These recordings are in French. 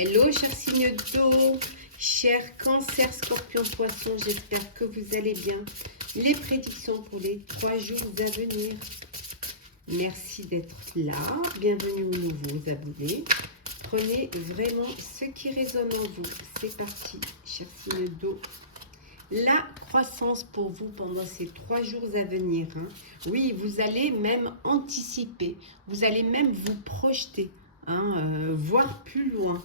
Hello, chers signes d'eau, chers cancer, scorpion, poisson, j'espère que vous allez bien. Les prédictions pour les 3 jours à venir. Merci d'être là. Bienvenue aux nouveaux abonnés. Prenez vraiment ce qui résonne en vous. C'est parti, chers signes d'eau. La croissance pour vous pendant ces 3 jours à venir. Oui, vous allez même anticiper. Vous allez même vous projeter. Voir plus loin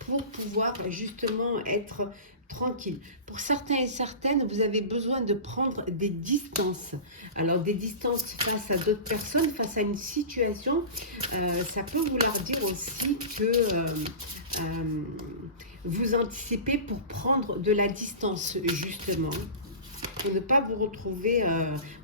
pour pouvoir justement être tranquille. Pour certains et certaines, vous avez besoin de prendre des distances. Alors des distances face à d'autres personnes, face à une situation, ça peut vouloir dire aussi que vous anticipez pour prendre de la distance justement. Pour ne pas vous retrouver,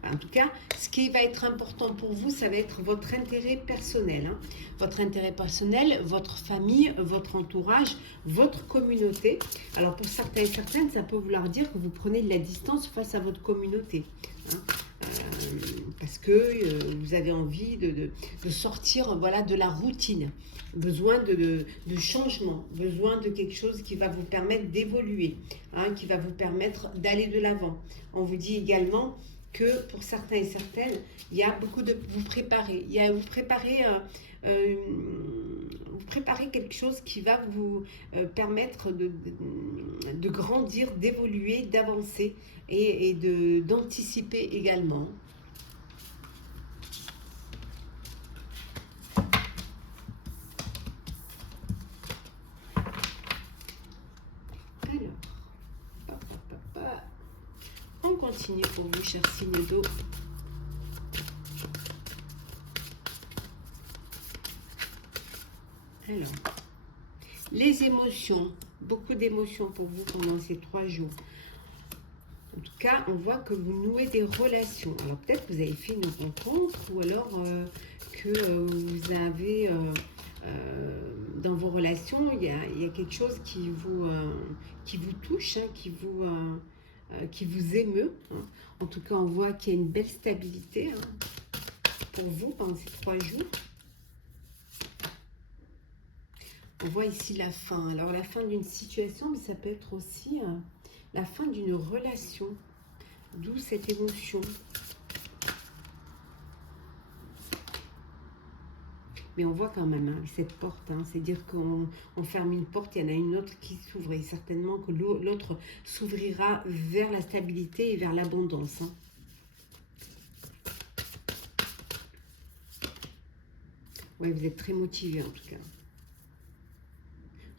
en tout cas, ce qui va être important pour vous, ça va être votre intérêt personnel. Votre intérêt personnel, votre famille, votre entourage, votre communauté. Alors pour certains et certaines, ça peut vouloir dire que vous prenez de la distance face à votre communauté. Parce que vous avez envie de sortir de la routine. Besoin de changement, besoin de quelque chose qui va vous permettre d'évoluer, qui va vous permettre d'aller de l'avant. On vous dit également que pour certains et certaines, il y a beaucoup de vous préparer. Vous préparez quelque chose qui va vous permettre de grandir, d'évoluer, d'avancer et d'anticiper également. On continue pour vous, chers signes d'eau. Alors, les émotions, beaucoup d'émotions pour vous pendant ces 3 jours. En tout cas, on voit que vous nouez des relations. Alors peut-être que vous avez fait une rencontre ou alors que vous avez dans vos relations, il y a quelque chose qui vous touche, qui vous émeut. En tout cas, on voit qu'il y a une belle stabilité pour vous pendant ces 3 jours. On voit ici la fin. Alors, la fin d'une situation, mais ça peut être aussi la fin d'une relation. D'où cette émotion. Mais on voit quand même cette porte, c'est-à-dire qu'on ferme une porte, il y en a une autre qui s'ouvre. Et certainement que l'autre s'ouvrira vers la stabilité et vers l'abondance. Ouais, vous êtes très motivé en tout cas.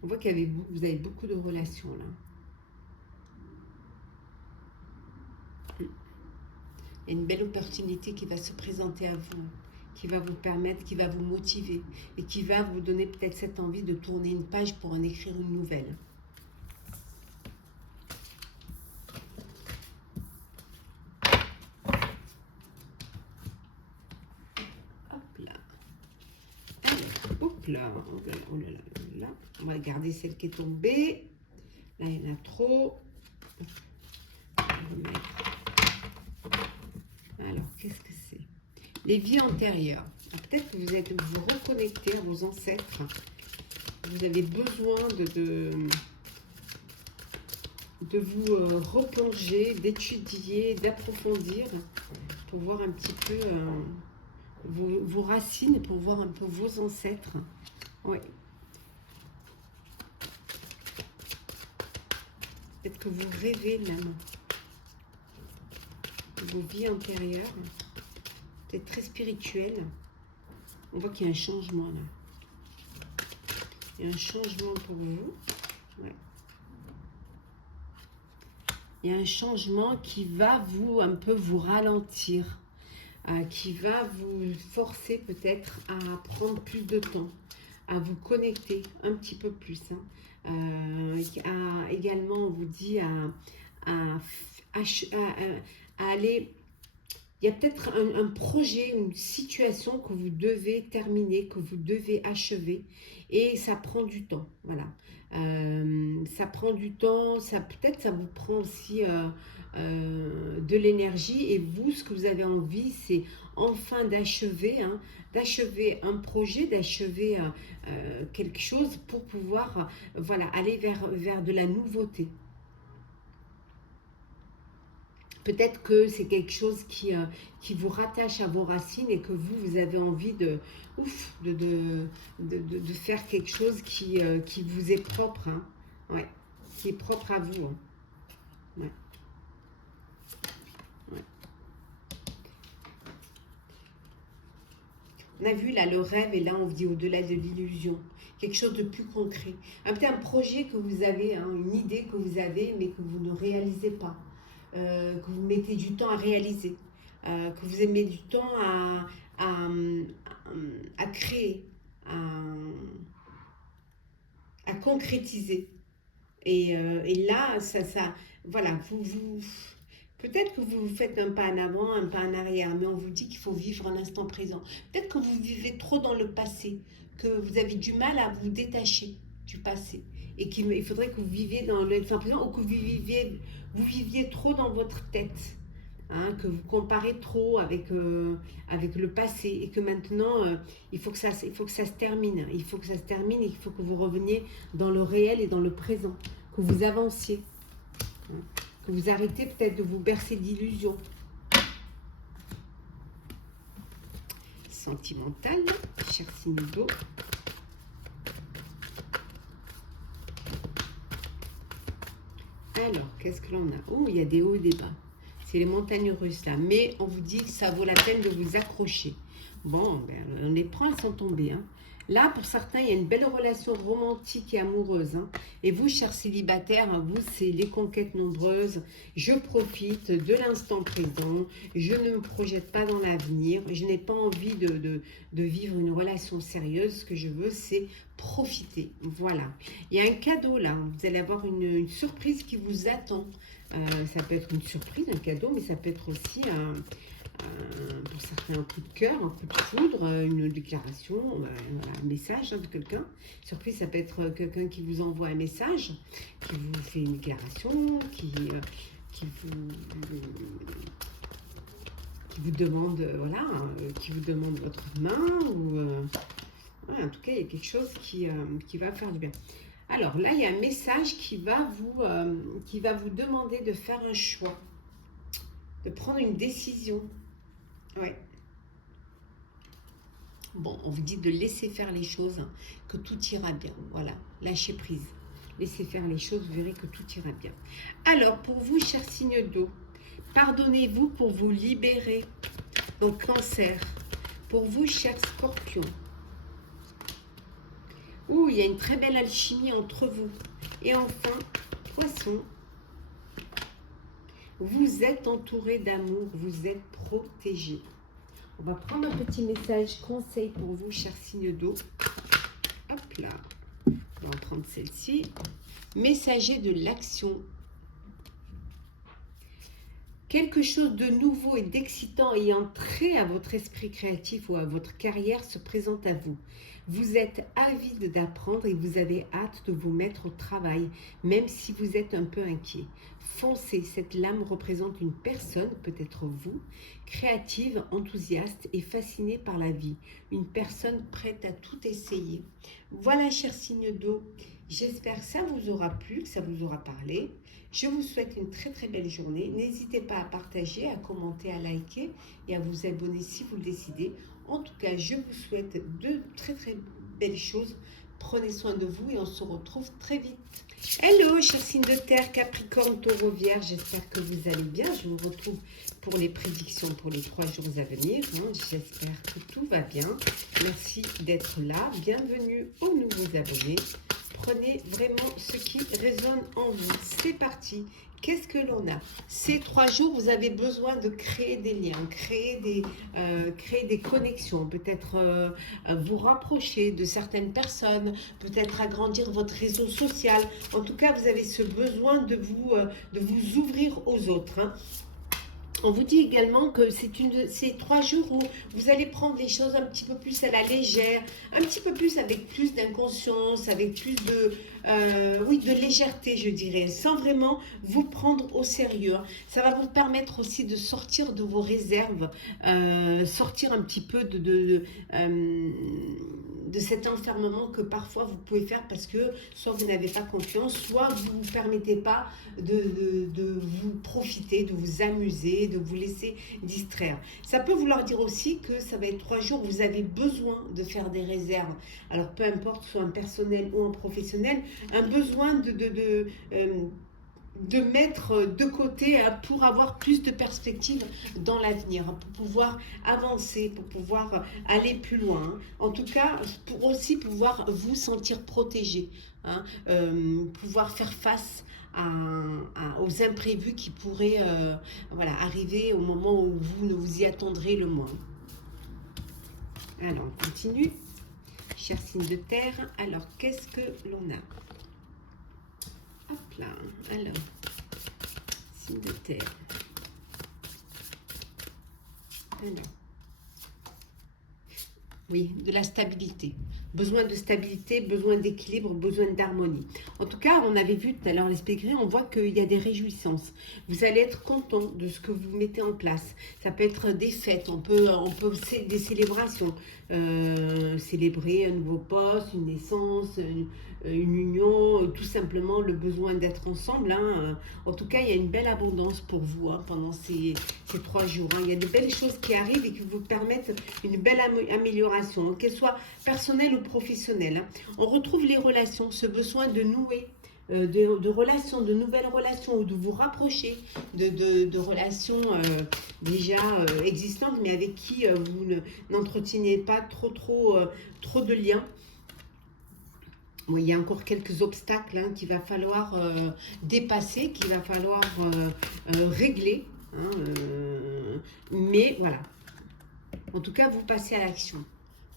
On voit vous avez beaucoup de relations là. Il y a une belle opportunité qui va se présenter à vous, qui va vous permettre, qui va vous motiver et qui va vous donner peut-être cette envie de tourner une page pour en écrire une nouvelle. Hop là. Alors, hop là. Oh là là là. On va garder celle qui est tombée. Là, il y en a trop. Alors, qu'est-ce que c'est? Les vies antérieures. Peut-être que vous reconnectez à vos ancêtres. Vous avez besoin de vous replonger, d'étudier, d'approfondir pour voir un petit peu vos racines, pour voir un peu vos ancêtres. Oui. Peut-être que vous rêvez même de vos vies antérieures. Peut-être très spirituel. On voit qu'il y a un changement là. Il y a un changement pour vous. Ouais. Il y a un changement qui va un peu vous ralentir, qui va vous forcer peut-être à prendre plus de temps, à vous connecter un petit peu plus. Également, on vous dit à aller. il y a peut-être un projet, une situation que vous devez terminer, que vous devez achever, et ça prend du temps, voilà. Ça prend du temps, peut-être ça vous prend aussi de l'énergie, et vous, ce que vous avez envie, c'est enfin d'achever, hein, d'achever un projet, d'achever quelque chose pour pouvoir voilà, aller vers de la nouveauté. Peut-être que c'est quelque chose qui vous rattache à vos racines et que vous avez envie de faire quelque chose qui vous est propre, hein. Ouais, qui est propre à vous, hein. Ouais. Ouais. On a vu là le rêve, et là on dit au-delà de l'illusion, quelque chose de plus concret. Peut-être un projet que vous avez, hein, une idée que vous avez, mais que vous ne réalisez pas. Que vous mettez du temps à réaliser, que vous aimez du temps à créer, à concrétiser. Et là, voilà, peut-être que vous faites un pas en avant, un pas en arrière, mais on vous dit qu'il faut vivre l'instant présent. Peut-être que vous vivez trop dans le passé, que vous avez du mal à vous détacher du passé, et qu'il faudrait que vous viviez dans l'instant présent, ou que vous viviez trop dans votre tête, hein, que vous comparez trop avec le passé, et que maintenant, il faut que ça se termine. Il faut que ça se termine, et il faut que vous reveniez dans le réel et dans le présent, que vous avanciez, hein, que vous arrêtez peut-être de vous bercer d'illusions. Sentimental, cher signe d'eau. Alors, qu'est-ce que l'on a? Oh, il y a des hauts et des bas. C'est les montagnes russes là. Mais on vous dit que ça vaut la peine de vous accrocher. Bon, ben, on les prend, elles sont tombées, hein. Là, pour certains, il y a une belle relation romantique et amoureuse, hein. Et vous, chers célibataires, vous, c'est les conquêtes nombreuses. Je profite de l'instant présent. Je ne me projette pas dans l'avenir. Je n'ai pas envie de vivre une relation sérieuse. Ce que je veux, c'est profiter. Voilà. Il y a un cadeau là. Vous allez avoir une surprise qui vous attend. Ça peut être une surprise, un cadeau, mais ça peut être aussi pour certains un coup de cœur, un coup de foudre, une déclaration, un message de quelqu'un. Surprise, ça peut être quelqu'un qui vous envoie un message, qui vous fait une déclaration, qui vous demande, voilà, qui vous demande votre main, ou ouais, en tout cas, il y a quelque chose qui va faire du bien. Alors là, il y a un message qui va vous demander de faire un choix, de prendre une décision. Ouais. Bon, on vous dit de laisser faire les choses, hein, que tout ira bien. Voilà, lâchez prise. Laissez faire les choses, vous verrez que tout ira bien. Alors, pour vous, chers signes d'eau, pardonnez-vous pour vous libérer. Donc, Cancer. Pour vous, chers Scorpions. Ouh, il y a une très belle alchimie entre vous. Et enfin, Poisson. Vous êtes entouré d'amour, vous êtes protégé. On va prendre un petit message conseil pour vous, chers signes d'eau. Hop là. On va prendre celle-ci. Messager de l'action. Quelque chose de nouveau et d'excitant ayant trait à votre esprit créatif ou à votre carrière se présente à vous. Vous êtes avide d'apprendre et vous avez hâte de vous mettre au travail, même si vous êtes un peu inquiet. Foncez, cette lame représente une personne, peut-être vous, créative, enthousiaste et fascinée par la vie. Une personne prête à tout essayer. Voilà, chers signes d'eau, j'espère que ça vous aura plu, que ça vous aura parlé. Je vous souhaite une très très belle journée. N'hésitez pas à partager, à commenter, à liker et à vous abonner si vous le décidez. En tout cas, je vous souhaite de très très belles choses. Prenez soin de vous et on se retrouve très vite. Hello, chers signes de terre, Capricorne, Taureau, Vierge. J'espère que vous allez bien. Je vous retrouve pour les prédictions pour les 3 jours à venir. J'espère que tout va bien. Merci d'être là. Bienvenue aux nouveaux abonnés. Prenez vraiment ce qui résonne en vous. C'est parti. Qu'est-ce que l'on a? Ces 3 jours, vous avez besoin de créer des liens, créer des connexions, peut-être vous rapprocher de certaines personnes, peut-être agrandir votre réseau social. En tout cas, vous avez ce besoin de vous ouvrir aux autres, hein. On vous dit également que c'est 3 jours où vous allez prendre les choses un petit peu plus à la légère, un petit peu plus avec plus d'inconscience, avec plus oui, de légèreté, je dirais, sans vraiment vous prendre au sérieux. Ça va vous permettre aussi de sortir de vos réserves, sortir un petit peu de cet enfermement que parfois vous pouvez faire parce que soit vous n'avez pas confiance, soit vous ne vous permettez pas de vous profiter, de vous amuser, de vous laisser distraire. Ça peut vouloir dire aussi que ça va être 3 jours où vous avez besoin de faire des réserves. Alors peu importe, soit un personnel ou un professionnel, un besoin de mettre de côté pour avoir plus de perspectives dans l'avenir, pour pouvoir avancer, pour pouvoir aller plus loin. En tout cas, pour aussi pouvoir vous sentir protégé, hein, pouvoir faire face aux imprévus qui pourraient voilà, arriver au moment où vous ne vous y attendrez le moins. Alors, on continue. Chers signes de terre, alors qu'est-ce que l'on a? Hop là, alors, signe de terre. Alors, oui, de la stabilité. Besoin de stabilité, besoin d'équilibre, besoin d'harmonie. En tout cas, on avait vu tout à l'heure les pégrés, on voit qu'il y a des réjouissances. Vous allez être content de ce que vous mettez en place. Ça peut être des fêtes, on peut des célébrations. Célébrer un nouveau poste, une naissance, une union, tout simplement le besoin d'être ensemble. Hein. En tout cas, il y a une belle abondance pour vous hein, pendant ces 3 jours. Hein. Il y a de belles choses qui arrivent et qui vous permettent une belle amélioration, qu'elle soit personnelle ou professionnelle. Hein. On retrouve les relations, ce besoin de nouer. De relations, de nouvelles relations, ou de vous rapprocher de relations déjà existantes, mais avec qui vous n'entretiennez pas trop de liens. Bon, il y a encore quelques obstacles hein, qu'il va falloir dépasser, qu'il va falloir régler. Hein, mais voilà. En tout cas, vous passez à l'action.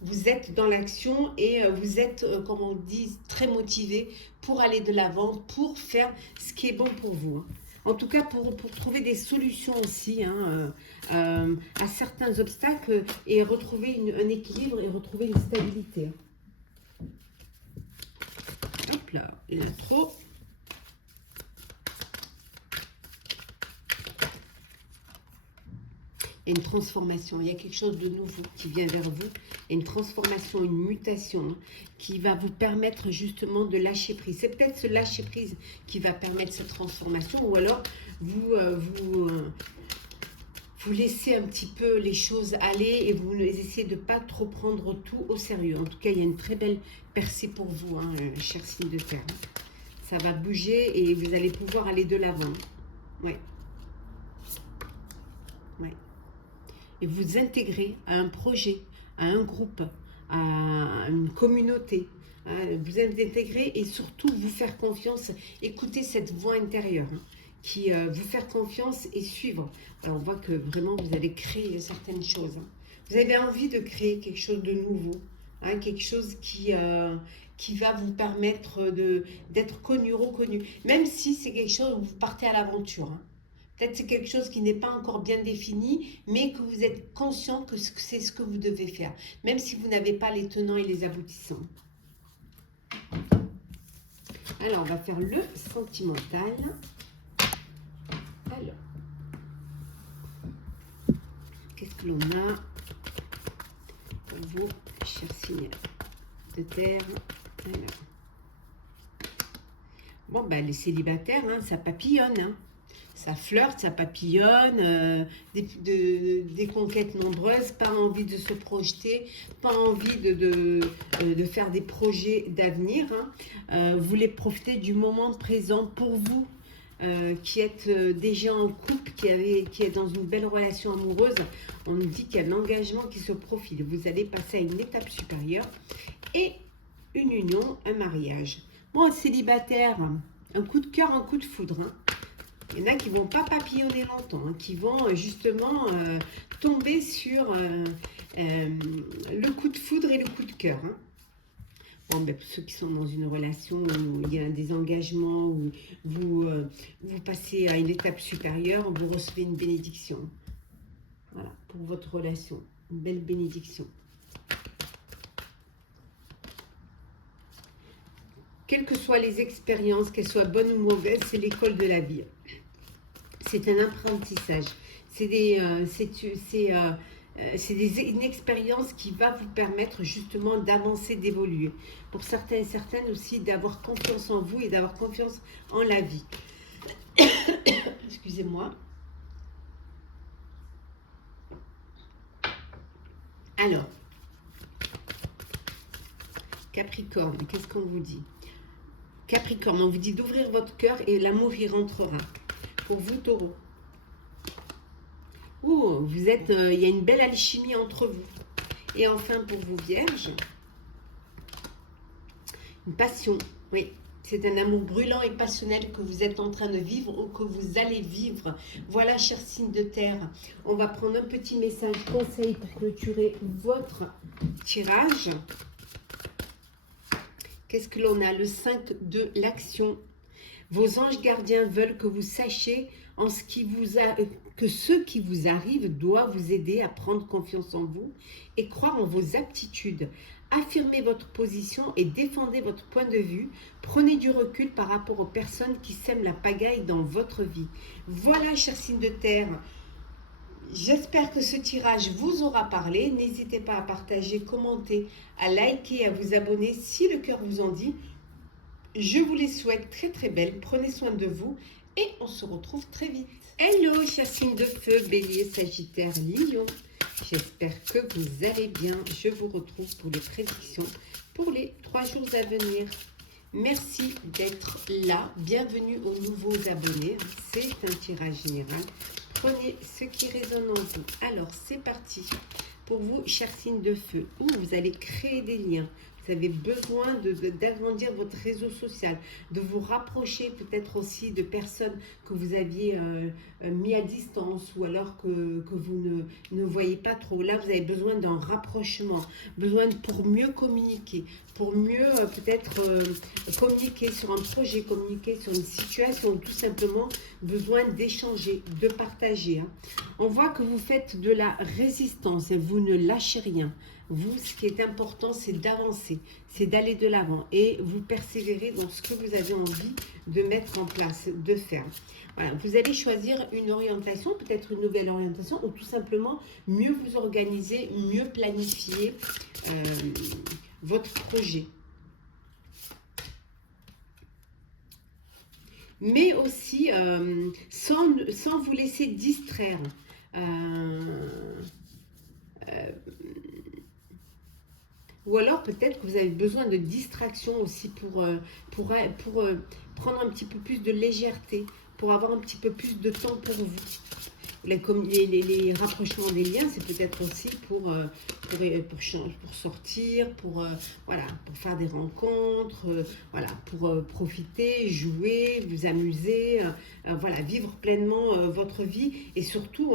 Vous êtes dans l'action et vous êtes, comme on dit, très motivé pour aller de l'avant, pour faire ce qui est bon pour vous. Hein. En tout cas, pour trouver des solutions aussi hein, à certains obstacles et retrouver un équilibre et retrouver une stabilité. Hop là, il y en a trop. Il y a une transformation, il y a quelque chose de nouveau qui vient vers vous. Il y a une transformation, une mutation hein, qui va vous permettre justement de lâcher prise. C'est peut-être ce lâcher prise qui va permettre cette transformation ou alors vous laissez un petit peu les choses aller et vous essayez de ne pas trop prendre tout au sérieux. En tout cas, il y a une très belle percée pour vous, hein, chers signes de terre. Ça va bouger et vous allez pouvoir aller de l'avant. Ouais. Ouais. Et vous intégrer à un projet, à un groupe, à une communauté. Hein, vous intégrer et surtout vous faire confiance, écouter cette voix intérieure hein, qui vous faire confiance et suivre. Alors on voit que vraiment vous allez créer certaines choses. Hein. Vous avez envie de créer quelque chose de nouveau, hein, quelque chose qui va vous permettre d'être connu, reconnu. Même si c'est quelque chose où vous partez à l'aventure. Hein. Peut-être c'est quelque chose qui n'est pas encore bien défini, mais que vous êtes conscient que c'est ce que vous devez faire, même si vous n'avez pas les tenants et les aboutissants. Alors, on va faire le sentimental. Alors, qu'est-ce que l'on a pour vous, chers signes de terre? Alors. Bon, ben, les célibataires, hein, ça papillonne, hein. Ça flirte, ça papillonne, des conquêtes nombreuses, pas envie de se projeter, pas envie de faire des projets d'avenir. Hein. Vous voulez profiter du moment présent pour vous, qui êtes déjà en couple, qui est dans une belle relation amoureuse. On nous dit qu'il y a un engagement qui se profile. Vous allez passer à une étape supérieure et une union, un mariage. Bon, célibataire, un coup de cœur, un coup de foudre. Hein. Il y en a qui ne vont pas papillonner longtemps, hein, qui vont justement tomber sur le coup de foudre et le coup de cœur. Hein. Bon, ben, pour ceux qui sont dans une relation où il y a des engagements, où vous passez à une étape supérieure, vous recevez une bénédiction. Voilà, pour votre relation. Une belle bénédiction. Quelles que soient les expériences, qu'elles soient bonnes ou mauvaises, c'est l'école de la vie. C'est un apprentissage. C'est une expérience qui va vous permettre justement d'avancer, d'évoluer. Pour certains et certaines aussi, d'avoir confiance en vous et d'avoir confiance en la vie. Excusez-moi. Alors, Capricorne, qu'est-ce qu'on vous dit? Capricorne, on vous dit d'ouvrir votre cœur et l'amour y rentrera. Pour vous, Taureau. Oh, vous êtes, il y a une belle alchimie entre vous. Et enfin, pour vous, Vierge, une passion, oui. C'est un amour brûlant et passionnel que vous êtes en train de vivre ou que vous allez vivre. Voilà, cher signe de terre. On va prendre un petit message conseil pour clôturer votre tirage. Qu'est-ce que l'on a? Le 5 de l'action. Vos anges gardiens veulent que vous sachiez que ce qui vous arrive doit vous aider à prendre confiance en vous et croire en vos aptitudes. Affirmez votre position et défendez votre point de vue. Prenez du recul par rapport aux personnes qui sèment la pagaille dans votre vie. Voilà, chers signes de terre. J'espère que ce tirage vous aura parlé. N'hésitez pas à partager, commenter, à liker, à vous abonner si le cœur vous en dit. Je vous les souhaite très très belles. Prenez soin de vous et on se retrouve très vite. Hello, chers signes de feu, Bélier, Sagittaire, Lion. J'espère que vous allez bien. Je vous retrouve pour les prédictions pour les 3 jours à venir. Merci d'être là. Bienvenue aux nouveaux abonnés. C'est un tirage général. Prenez ce qui résonne en vous. Alors, c'est parti. Pour vous, chers signes de feu, vous allez créer des liens. Vous avez besoin d'agrandir votre réseau social, de vous rapprocher peut-être aussi de personnes que vous aviez mis à distance ou alors que vous ne voyez pas trop. Là, vous avez besoin d'un rapprochement, pour mieux communiquer, pour mieux peut-être communiquer sur un projet, communiquer sur une situation, ou tout simplement besoin d'échanger, de partager. On voit que vous faites de la résistance et vous ne lâchez rien. Vous, ce qui est important, c'est d'avancer, c'est d'aller de l'avant et vous persévérez dans ce que vous avez envie de mettre en place, de faire. Voilà, vous allez choisir une orientation, peut-être une nouvelle orientation ou tout simplement mieux vous organiser, mieux planifier votre projet. Mais aussi sans vous laisser distraire. Ou alors peut-être que vous avez besoin de distraction aussi pour prendre un petit peu plus de légèreté, pour avoir un petit peu plus de temps pour vous. Les rapprochements des liens, c'est peut-être aussi pour sortir, pour faire des rencontres, pour profiter, jouer, vous amuser, vivre pleinement votre vie et surtout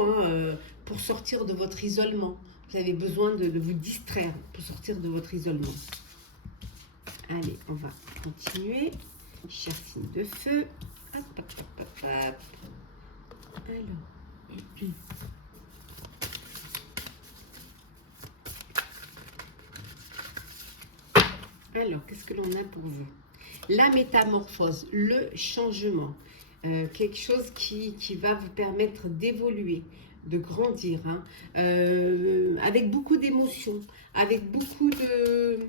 pour sortir de votre isolement. Vous avez besoin de vous distraire pour sortir de votre isolement. Allez, on va continuer. Chers signes de feu. Hop, hop, hop, hop, hop. Alors, qu'est-ce que l'on a pour vous? La métamorphose, le changement. Quelque chose qui va vous permettre d'évoluer, de grandir, avec beaucoup d'émotions, avec beaucoup de...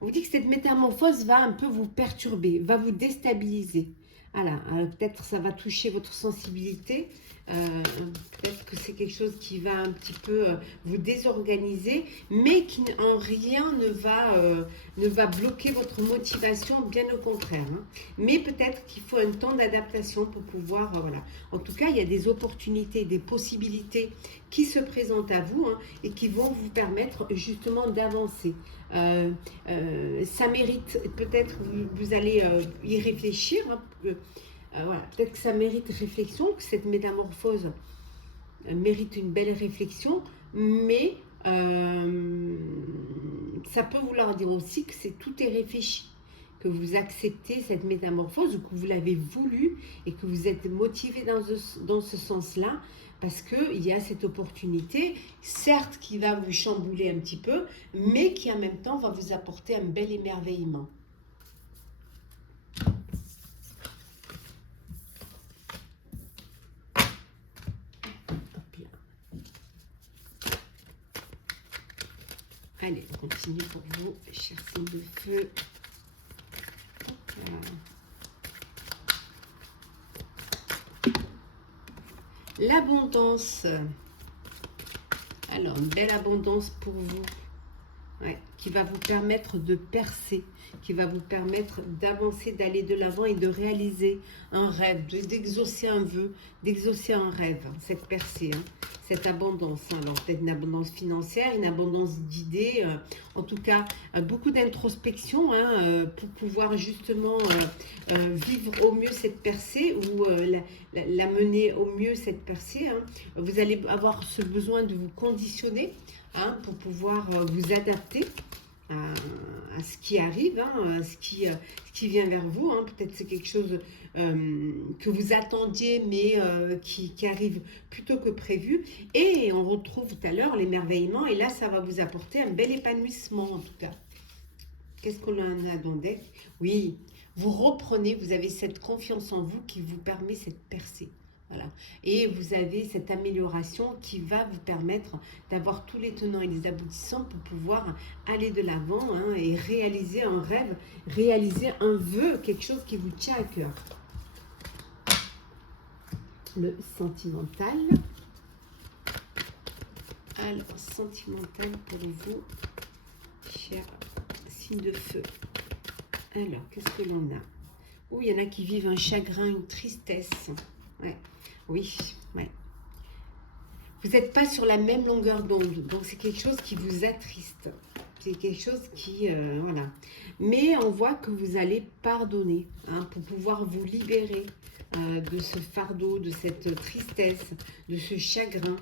on vous dit que cette métamorphose va un peu vous perturber, va vous déstabiliser. Voilà, peut-être ça va toucher votre sensibilité, peut-être que c'est quelque chose qui va un petit peu vous désorganiser, mais qui en rien ne va bloquer votre motivation, bien au contraire. Mais peut-être qu'il faut un temps d'adaptation pour pouvoir, En tout cas, il y a des opportunités, des possibilités qui se présentent à vous et qui vont vous permettre justement d'avancer. Ça mérite, peut-être vous allez y réfléchir, peut-être que ça mérite réflexion, que cette métamorphose mérite une belle réflexion, mais Ça peut vouloir dire aussi que tout est réfléchi, que vous acceptez cette métamorphose ou que vous l'avez voulu et que vous êtes motivé dans ce sens-là parce qu'il y a cette opportunité, certes qui va vous chambouler un petit peu, mais qui en même temps va vous apporter un bel émerveillement. Allez, on continue pour vous, chers signes de feu. L'abondance. Alors, une belle abondance pour vous. Ouais, qui va vous permettre de percer, qui va vous permettre d'avancer, d'aller de l'avant et de réaliser un rêve, d'exaucer un vœu, d'exaucer un rêve, cette percée, hein, cette abondance. Hein. Alors peut-être une abondance financière, une abondance d'idées, en tout cas beaucoup d'introspection hein, pour pouvoir justement vivre au mieux cette percée ou la mener au mieux cette percée. Hein. Vous allez avoir ce besoin de vous conditionner. Hein, pour pouvoir vous adapter à ce qui arrive, hein, à ce qui vient vers vous. Hein. Peut-être c'est quelque chose que vous attendiez, mais qui arrive plutôt que prévu. Et on retrouve tout à l'heure l'émerveillement, et là, ça va vous apporter un bel épanouissement, en tout cas. Qu'est-ce qu'on a dans le deck? Oui, vous reprenez, vous avez cette confiance en vous qui vous permet cette percée. Voilà. Et vous avez cette amélioration qui va vous permettre d'avoir tous les tenants et les aboutissants pour pouvoir aller de l'avant hein, et réaliser un rêve, réaliser un vœu, quelque chose qui vous tient à cœur. Le sentimental. Alors, sentimental pour vous, chers signes de feu. Alors, qu'est-ce que l'on a? Oh, il y en a qui vivent un chagrin, une tristesse. Ouais. Oui, ouais. Vous n'êtes pas sur la même longueur d'onde, donc c'est quelque chose qui vous attriste. C'est quelque chose qui, voilà. Mais on voit que vous allez pardonner hein, pour pouvoir vous libérer de ce fardeau, de cette tristesse, de ce chagrin.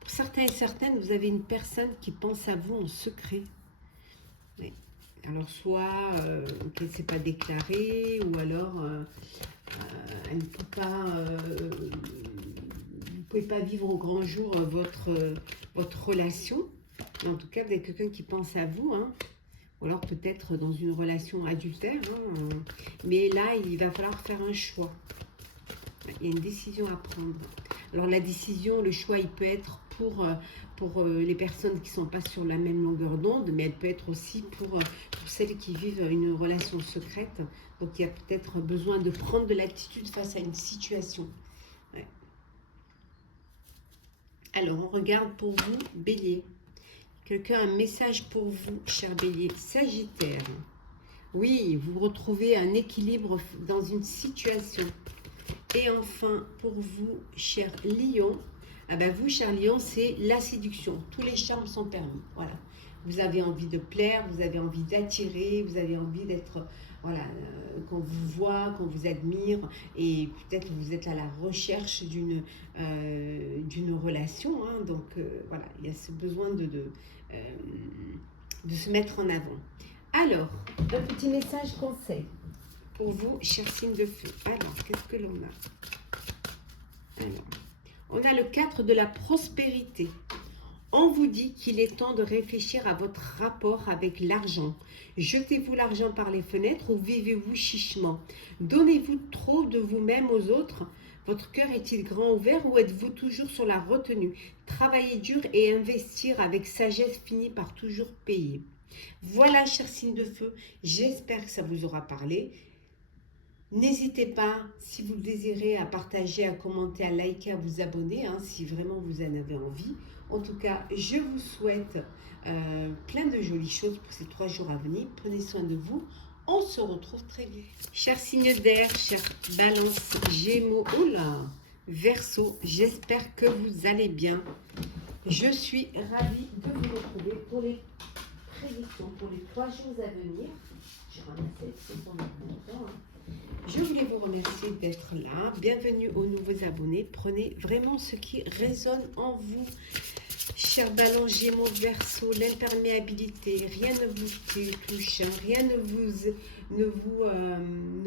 Pour certains et certaines, vous avez une personne qui pense à vous en secret. Oui. Alors, soit qu'elle ne s'est pas déclarée, ou alors elle ne peut pas, vous ne pouvez pas vivre au grand jour votre relation. Mais en tout cas, vous avez quelqu'un qui pense à vous, hein. Ou alors peut-être dans une relation adultère. Hein. Mais là, il va falloir faire un choix. Il y a une décision à prendre. Alors la décision, le choix, il peut être pour les personnes qui ne sont pas sur la même longueur d'onde, mais elle peut être aussi pour celles qui vivent une relation secrète. Donc il y a peut-être besoin de prendre de l'attitude face à une situation. Ouais. Alors on regarde pour vous, Bélier. Quelqu'un a un message pour vous, cher Bélier. Sagittaire. Oui, vous retrouvez un équilibre dans une situation. Et enfin, pour vous, cher Lion, ah ben vous, cher Lion, c'est la séduction. Tous les charmes sont permis. Voilà. Vous avez envie de plaire, vous avez envie d'attirer, vous avez envie d'être, voilà, qu'on vous voit, qu'on vous admire. Et peut-être que vous êtes à la recherche d'une relation. Hein, donc, voilà, il y a ce besoin de se mettre en avant. Alors, un petit message conseil. Pour vous, chers signes de feu. Alors, qu'est-ce que l'on a? Alors, on a le 4 de la prospérité. On vous dit qu'il est temps de réfléchir à votre rapport avec l'argent. Jetez-vous l'argent par les fenêtres ou vivez-vous chichement? Donnez-vous trop de vous-même aux autres? Votre cœur est-il grand ouvert ou êtes-vous toujours sur la retenue? Travaillez dur et investir avec sagesse finit par toujours payer. Voilà, chers signes de feu, j'espère que ça vous aura parlé. N'hésitez pas, si vous le désirez, à partager, à commenter, à liker, à vous abonner, hein, si vraiment vous en avez envie. En tout cas, je vous souhaite plein de jolies choses pour ces 3 jours à venir. Prenez soin de vous. On se retrouve très vite. Chers signes d'air, chers Balance, Gémeaux, oh là, Verseau, j'espère que vous allez bien. Je suis ravie de vous retrouver pour les prédictions. pour les 3 jours à venir. Je ramasse ce qu'on a en même temps, hein. Je voulais vous remercier d'être là. Bienvenue aux nouveaux abonnés. Prenez vraiment ce qui résonne en vous. Cher Balance, Gémeaux, Verseau, l'imperméabilité, rien ne vous touche, hein, rien ne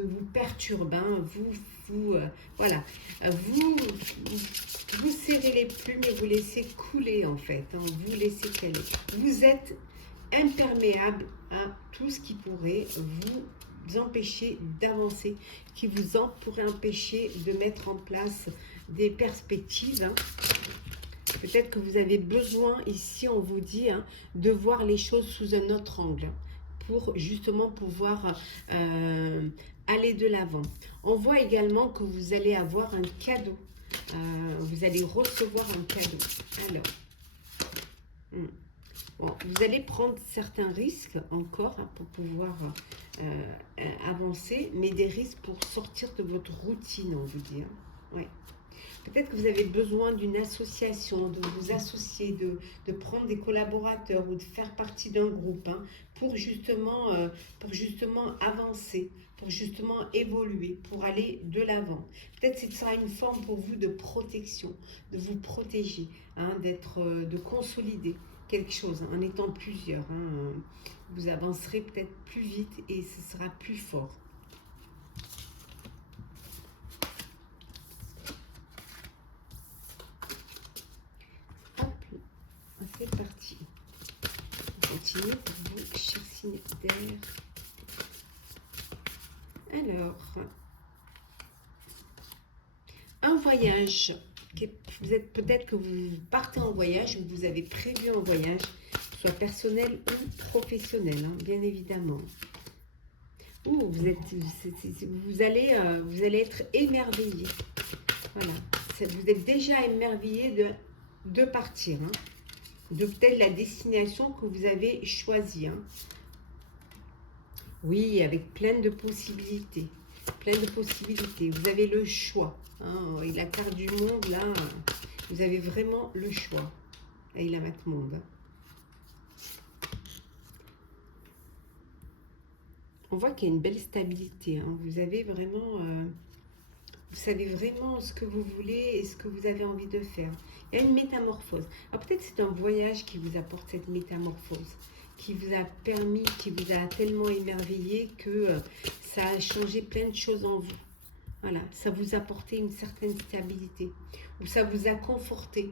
vous perturbe, hein, voilà, vous serrez les plumes et vous laissez couler en fait, hein, vous laissez caler. Vous êtes imperméable à tout ce qui pourrait vous empêcher d'avancer, qui pourrait empêcher de mettre en place des perspectives, hein. Peut-être que vous avez besoin, ici on vous dit, hein, de voir les choses sous un autre angle pour justement pouvoir aller de l'avant. On voit également que vous allez avoir un cadeau. Vous allez recevoir un cadeau. Alors, bon, vous allez prendre certains risques encore, hein, pour pouvoir avancer, mais des risques pour sortir de votre routine, on vous dit. Hein. Ouais. Peut-être que vous avez besoin d'une association, de vous associer, de prendre des collaborateurs ou de faire partie d'un groupe, hein, pour justement avancer, pour justement évoluer, pour aller de l'avant. Peut-être que ce sera une forme pour vous de protection, de vous protéger, hein, de consolider quelque chose, hein, en étant plusieurs. Hein, vous avancerez peut-être plus vite et ce sera plus fort. C'est parti. On continue pour vous, chers signes d'air. Alors, un voyage. Peut-être que vous partez en voyage ou vous avez prévu un voyage, soit personnel ou professionnel, hein, bien évidemment. Ou vous allez être émerveillé. Voilà. Vous êtes déjà émerveillé de partir, hein. De peut-être la destination que vous avez choisie. Hein. Oui, avec plein de possibilités. Plein de possibilités. Vous avez le choix. Hein. Et la carte du monde, là, vous avez vraiment le choix. Et la mate monde. On voit qu'il y a une belle stabilité. Hein. Vous avez vraiment... vous savez vraiment ce que vous voulez et ce que vous avez envie de faire. Il y a une métamorphose. Alors peut-être c'est un voyage qui vous apporte cette métamorphose, qui vous a permis, qui vous a tellement émerveillé que ça a changé plein de choses en vous. Voilà, ça vous a apporté une certaine stabilité, ou ça vous a conforté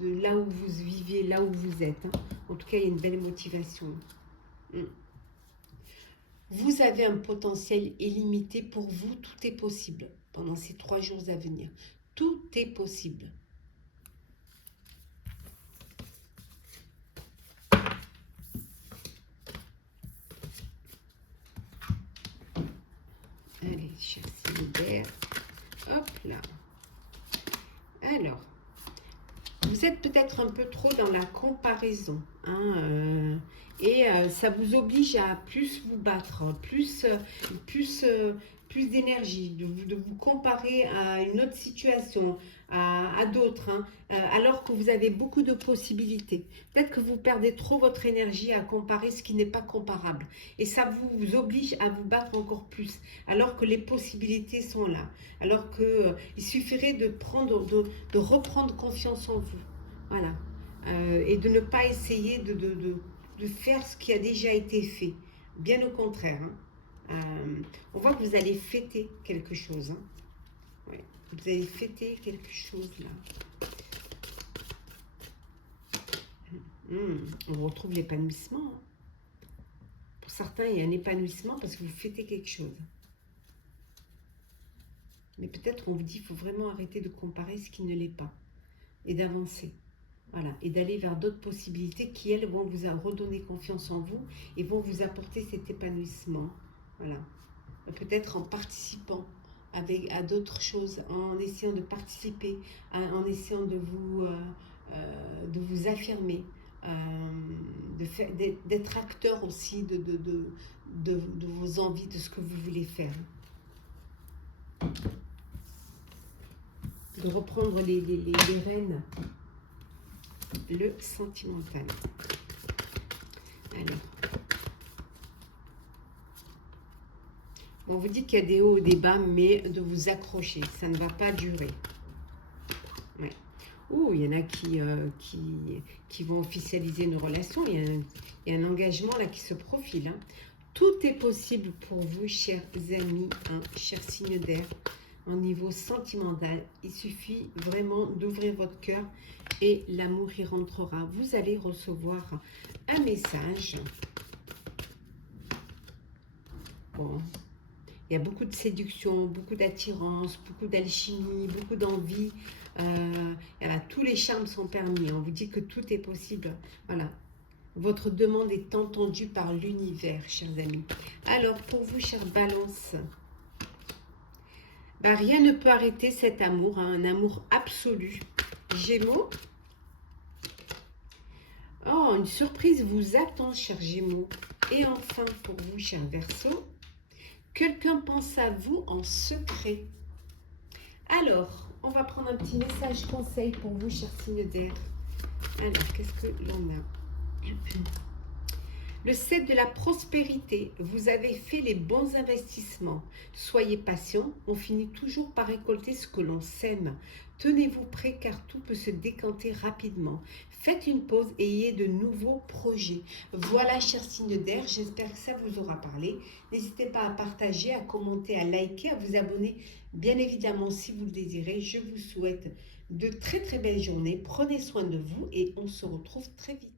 de là où vous viviez, là où vous êtes. Hein. En tout cas, il y a une belle motivation. Vous avez un potentiel illimité pour vous, tout est possible pendant ces 3 jours à venir. Tout est possible. Allez, chers célibataires. Hop là. Alors, vous êtes peut-être un peu trop dans la comparaison. Hein, et ça vous oblige à plus vous battre, plus d'énergie, de vous comparer à une autre situation, à d'autres, hein, alors que vous avez beaucoup de possibilités. Peut-être que vous perdez trop votre énergie à comparer ce qui n'est pas comparable. Et ça vous oblige à vous battre encore plus, alors que les possibilités sont là. Alors qu'il suffirait de reprendre confiance en vous. Voilà. Et de ne pas essayer de faire ce qui a déjà été fait. Bien au contraire. Hein. On voit que vous allez fêter quelque chose. Hein. Ouais. Vous allez fêter quelque chose là. On retrouve l'épanouissement. Hein. Pour certains, il y a un épanouissement parce que vous fêtez quelque chose. Mais peut-être on vous dit qu'il faut vraiment arrêter de comparer ce qui ne l'est pas. Et d'avancer. Voilà, et d'aller vers d'autres possibilités qui, elles, vont vous redonner confiance en vous et vont vous apporter cet épanouissement. Voilà. Peut-être en participant à d'autres choses, en essayant de participer, en essayant de vous affirmer, d'être acteur aussi de vos envies, de ce que vous voulez faire. De reprendre les rênes. Le sentimental. Alors, On vous dit qu'il y a des hauts et des bas, mais de vous accrocher. Ça ne va pas durer. Ouais. Oh, il y en a qui vont officialiser une relation. Il y a un engagement là qui se profile. Hein. Tout est possible pour vous, chers amis, hein, chers signes d'air, au niveau sentimental. Il suffit vraiment d'ouvrir votre cœur et l'amour y rentrera. Vous allez recevoir un message. Bon. Il y a beaucoup de séduction, beaucoup d'attirance, beaucoup d'alchimie, beaucoup d'envie. Tous les charmes sont permis. On vous dit que tout est possible. Voilà. Votre demande est entendue par l'univers, chers amis. Alors, pour vous, chère Balance, rien ne peut arrêter cet amour, hein, un amour absolu. Gémeaux. Oh, une surprise vous attend, chers Gémeaux. Et enfin, pour vous, chers Verseaux, quelqu'un pense à vous en secret. Alors, on va prendre un petit message conseil pour vous, chers signes d'air. Alors, qu'est-ce que l'on a? Le 7 de la prospérité. Vous avez fait les bons investissements. Soyez patient. On finit toujours par récolter ce que l'on sème. Tenez-vous prêt car tout peut se décanter rapidement. Faites une pause et ayez de nouveaux projets. Voilà, chers signes d'air, j'espère que ça vous aura parlé. N'hésitez pas à partager, à commenter, à liker, à vous abonner. Bien évidemment, si vous le désirez, je vous souhaite de très très belles journées. Prenez soin de vous et on se retrouve très vite.